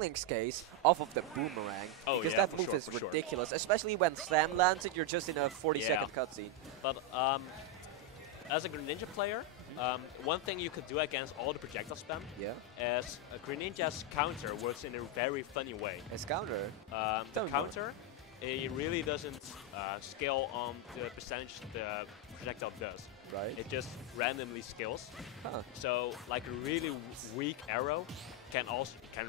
Youngling's case, off of the boomerang. Because that move is ridiculous. Especially when slam lands it, you're just in a 40-second cutscene. But as a Greninja player, one thing you could do against all the projectile spam is Greninja's counter works in a very funny way. His counter? The counter, it really doesn't scale on the percentage the projectile does. Right. It just randomly scales. So like a really weak arrow can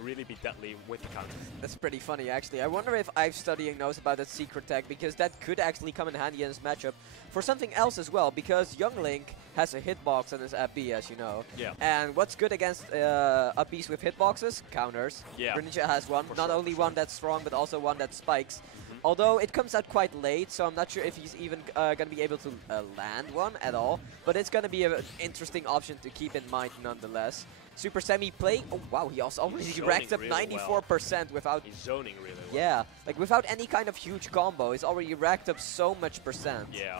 really be deadly with the counter. That's pretty funny actually. I wonder if iStudying knows about that secret tag, because that could actually come in handy in this matchup for something else as well, because Youngling has a hitbox on his FB, as you know. Yeah. And what's good against upbeats with hitboxes? Counters. Yeah. Greninja has one, not only one that's strong, but also one that spikes. Although it comes out quite late, so I'm not sure if he's even going to be able to land one at all. But it's going to be an interesting option to keep in mind nonetheless. Supahsemmie playing. Oh wow, he also already racked up 94% without. He's zoning really well. Yeah, like without any kind of huge combo, he's already racked up so much percent. Yeah.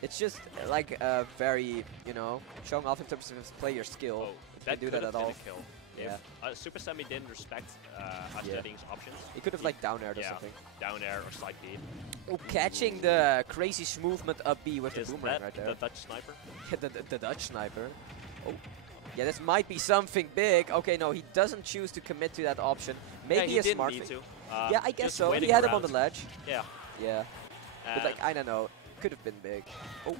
It's just like very, you know, showing off in terms of his player skill. That do that at all. Kill. Yeah. If Supahsemmie didn't respect iStudying's options, he could have like down aired or something. Down air or side B. Oh, catching the crazy movement up B with the boomerang right there. The Dutch sniper? the Dutch sniper. Oh. Yeah, this might be something big. Okay, no, he doesn't choose to commit to that option. Maybe a smart thing. Yeah, I guess so. He had him on the ledge. Yeah. Yeah. But like, I don't know. Could have been big. Oh.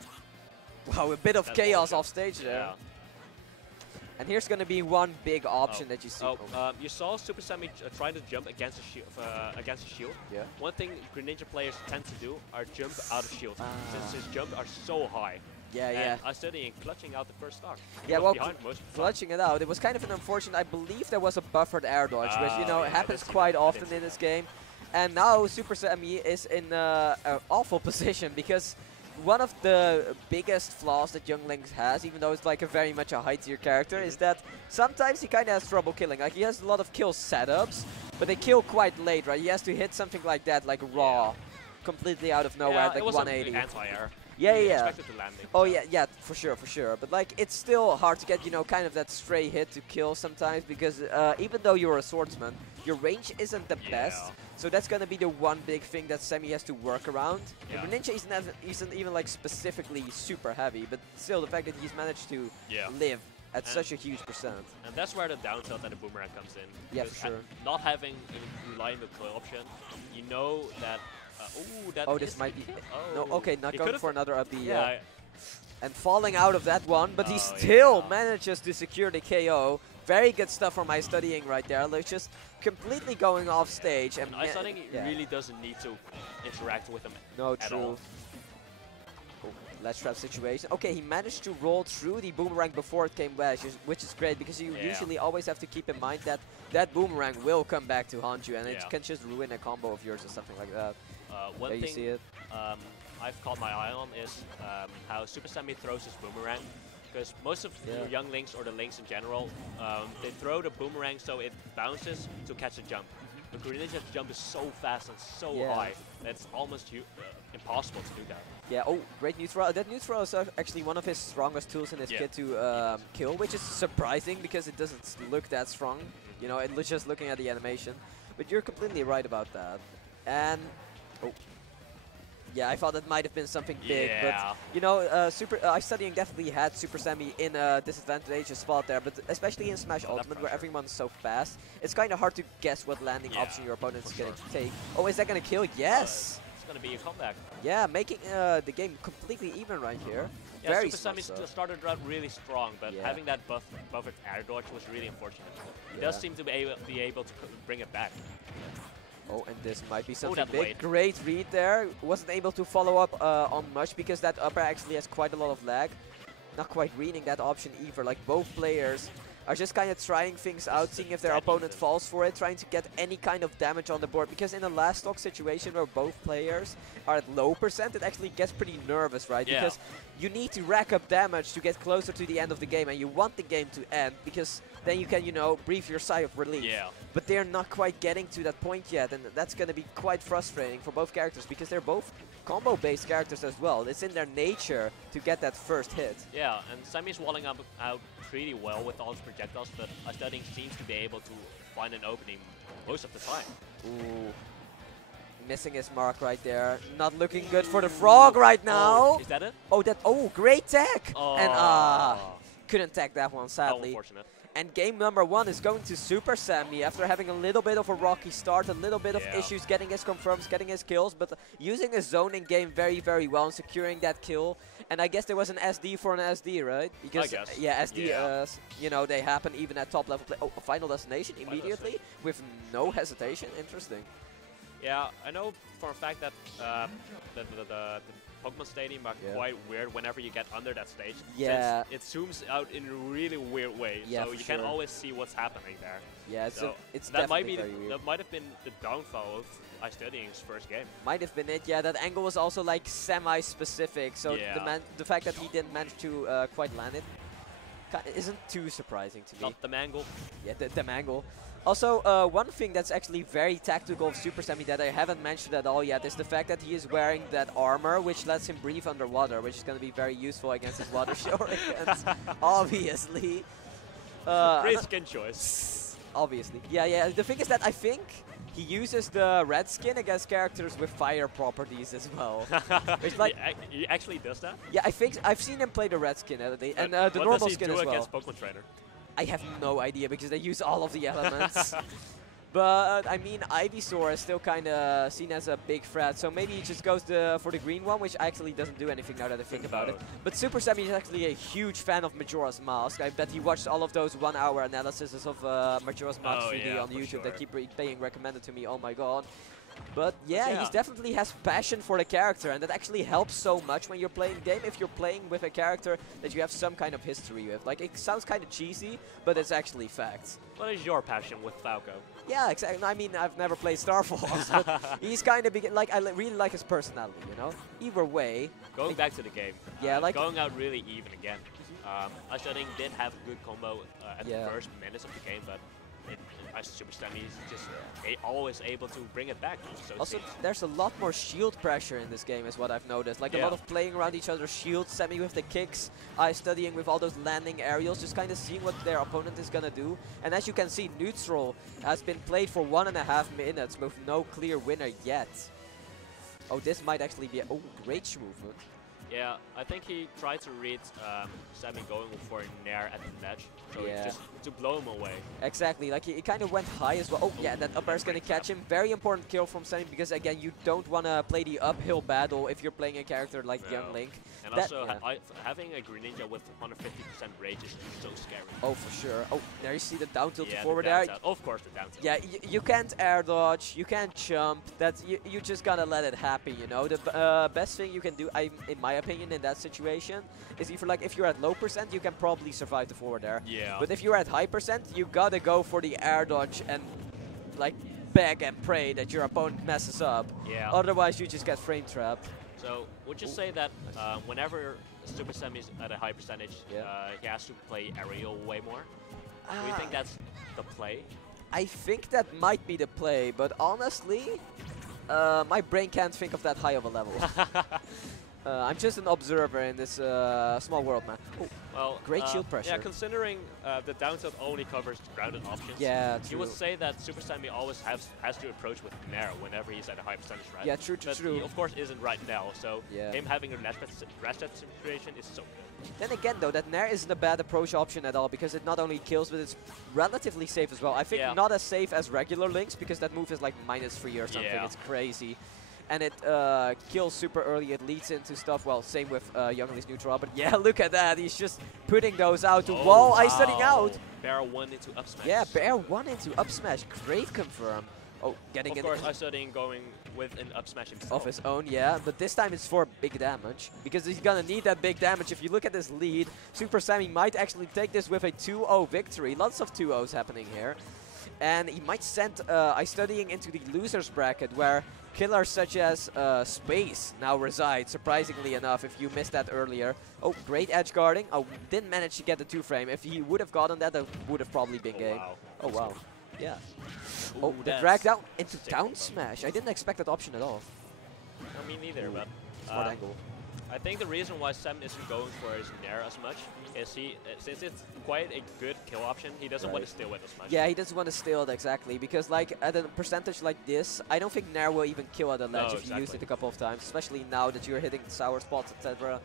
Wow, a bit of chaos off stage there. Yeah. And here's going to be one big option that you see. You saw Supahsemmie try to jump against a shield. Yeah. One thing Greninja players tend to do are jump out of shield, since his jumps are so high. Yeah. iStudying clutching out the first stock. Yeah, well, clutching it out. It was kind of an unfortunate. I believe there was a buffered air dodge, which you know happens quite often in this game. And now Supahsemmie is in an awful position, because one of the biggest flaws that Youngling has, even though it's like a very much a high tier character, is that sometimes he kind of has trouble killing. Like he has a lot of kill setups, but they kill quite late, right? He has to hit something like that, like raw, completely out of nowhere, like 180. Anti-air. Yeah. Landing, oh yeah, for sure. But like, it's still hard to get, you know, kind of that stray hit to kill sometimes, because even though you're a swordsman, your range isn't the best. So that's gonna be the one big thing that Semmie has to work around. Greninja isn't even like specifically super heavy, but still the fact that he's managed to live at such a huge percent. And that's where the down tilt and the boomerang comes in. Yeah, for sure. Not having a reliable kill option, you know that. This might be. No, okay, not going for another up B. Yeah. And falling out of that one, but he still manages to secure the KO. Very good stuff from iStudying right there. Like just completely going off stage. And iStudying really doesn't need to interact with him. No, true. Ledge trap situation. Okay, he managed to roll through the boomerang before it came back, which is great, because you usually always have to keep in mind that that boomerang will come back to haunt you, and it can just ruin a combo of yours or something like that. One there thing you see it. I've caught my eye on is how Supahsemmie throws his boomerang. Because most of the young links, or the links in general, they throw the boomerang so it bounces to catch a jump. But Greninja's jump is so fast and so high that it's almost impossible to do that. Yeah, oh, great neutral. That neutral is actually one of his strongest tools in his kit to kill, which is surprising because it doesn't look that strong. You know, it's just looking at the animation. But you're completely right about that. And, yeah, I thought that might have been something big, but you know, iStudying definitely had Supahsemmie in a disadvantageous spot there, but especially in Smash Ultimate where everyone's so fast, it's kind of hard to guess what landing option your opponent is going to take. Oh, is that going to kill? Yes! It's going to be a comeback. Yeah, making the game completely even right here. Yeah, very Supahsemmie started out really strong, but having that buffered air dodge was really unfortunate. He does seem to be able to bring it back. Oh, and this might be something big. Great read there. Wasn't able to follow up on much because that upper actually has quite a lot of lag. Not quite reading that option either. Like both players are just kind of trying things out, seeing if their opponent falls for it, trying to get any kind of damage on the board. Because in a last stock situation where both players are at low percent, it actually gets pretty nervous, right? Yeah. Because you need to rack up damage to get closer to the end of the game, and you want the game to end because then you can, you know, breathe your sigh of relief. Yeah. But they're not quite getting to that point yet, and that's going to be quite frustrating for both characters because they're both combo-based characters as well. It's in their nature to get that first hit. Yeah, and Semmie's walling out pretty well with all his projectiles, but iStudying seems to be able to find an opening most of the time. Ooh. Missing his mark right there. Not looking good for the frog right now. Oh, is that it? Oh, great tech! Oh. And couldn't tech that one, How sadly. unfortunate. And game number 1 is going to Supahsemmie after having a little bit of a rocky start, a little bit of issues getting his confirms, getting his kills, but using his zoning game very, very well and securing that kill. And I guess there was an SD for an SD, right? Because, I guess. yeah, SD, you know, they happen even at top level play. Oh, a final destination immediately with no hesitation. Interesting. Yeah, I know for a fact that the Pokemon Stadium are quite weird whenever you get under that stage. Yeah. Since it zooms out in a really weird way, Yeah, so you can't always see what's happening there. Yeah, So it's that might definitely be very weird. that might have been the downfall of iStudying's first game. Might have been it, yeah. That angle was also like semi-specific, so the fact that he didn't manage to quite land it isn't too surprising to me. Not the mangle. Yeah, the mangle. Also, one thing that's actually very tactical of Supahsemmie that I haven't mentioned at all yet is the fact that he is wearing that armor, which lets him breathe underwater, which is going to be very useful against his water shurikens, obviously. Great skin choice. Obviously. Yeah. The thing is that I think he uses the red skin against characters with fire properties as well. Which, like, he actually does that? Yeah, I think I've seen him play the red skin and the normal skin as well. What does he do against Pokemon Trainer? I have no idea because they use all of the elements. But, I mean, Ivysaur is still kind of seen as a big threat, so maybe he just goes for the green one, which actually doesn't do anything now that I think about it. But Supahsemmie is actually a huge fan of Majora's Mask. I bet he watched all of those 1-hour analyses of Majora's Mask 3D on YouTube that keep being recommended to me. Oh my god. But yeah, he definitely has passion for the character, and that actually helps so much when you're playing the game, if you're playing with a character that you have some kind of history with. Like, it sounds kind of cheesy, but it's actually facts. What is your passion with Falco? Yeah, exactly. I mean, I've never played Star Fox, but he's kind of like, I really like his personality, you know? Either way. Going back to the game. Yeah, like going out really even again. iStudying did have a good combo at the first minutes of the game, but Supahsemmie is just always able to bring it back. So also, there's a lot more shield pressure in this game is what I've noticed. Like a lot of playing around each other's shields, Semi with the kicks, iStudying with all those landing aerials, just kind of seeing what their opponent is going to do. And as you can see, Neutral has been played for 1.5 minutes with no clear winner yet. Oh, this might actually be great movement. Yeah, I think he tried to read Semi going for a nair at the ledge, so just to blow him away. Exactly, like he kind of went high as well. Oh yeah, that up air is going to catch him. Very important kill from Semi because again, you don't want to play the uphill battle if you're playing a character like Young Link. And also, having a Greninja with 150% rage is so scary. Oh, for sure. Oh, there you see the down tilt forward the there. Of course, the down tilt. Yeah, you can't air dodge, you can't jump. That's you just gotta let it happen, you know. The best thing you can do, in my opinion, in that situation, is if you're at low percent, you can probably survive the forward air. Yeah. But if you're at high percent, you gotta go for the air dodge and like beg and pray that your opponent messes up. Yeah. Otherwise, you just get frame trapped. So, would you say that whenever Supahsemmie is at a high percentage, he has to play aerial way more? Do you think that's the play? I think that might be the play, but honestly, my brain can't think of that high of a level. I'm just an observer in this small world, man. Oh, well, great shield pressure. Yeah, considering the down tilt only covers grounded options. Yeah, true. You would say that Supahsemmie always has to approach with Nair whenever he's at a high percentage, right? Yeah, true. He, of course, isn't right now, so him having a rest situation is so good. Then again, though, that Nair isn't a bad approach option at all because it not only kills, but it's relatively safe as well. I think not as safe as regular Links because that move is like -3 or something. It's crazy. And it kills super early, it leads into stuff, well, same with Young Link's neutral, but yeah, look at that, he's just putting those out to wall, iStudying out! Bear 1 into up smash. Yeah, Bear 1 into up smash, great confirm. Oh, getting in. Of course, iStudying going with an up smash himself. Of his own, yeah, but this time it's for big damage, because he's gonna need that big damage. If you look at this lead, Supahsemmie might actually take this with a 2-0 victory, lots of 2-0s happening here. And he might send iStudying into the losers bracket, where killers such as Space now reside, surprisingly enough, if you missed that earlier. Oh, great edge guarding. Oh, didn't manage to get the 2-frame. If he would have gotten that, that would have probably been game. Wow. Oh, wow. Yeah. Ooh, oh, the drag down into down smash. I didn't expect that option at all. I mean, neither, but smart angle. I think the reason why Sem isn't going for his Nair as much is since it's quite a good kill option, he doesn't want to steal it as much. Yeah, he doesn't want to steal it exactly, because like at a percentage like this, I don't think Nair will even kill at the ledge if you use it a couple of times, especially now that you're hitting sour spots, etc.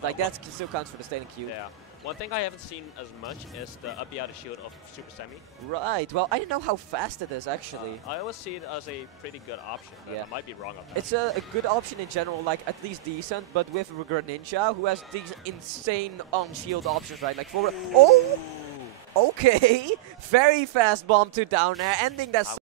Like that still counts for the standing Q. Yeah. One thing I haven't seen as much is the up B out of shield of Supahsemmie. Right. Well, I don't know how fast it is actually. I always see it as a pretty good option, but I might be wrong on that. It's a good option in general, like at least decent, but with Greninja, who has these insane on-shield options, right? Like for okay, very fast bomb to down air, ending that.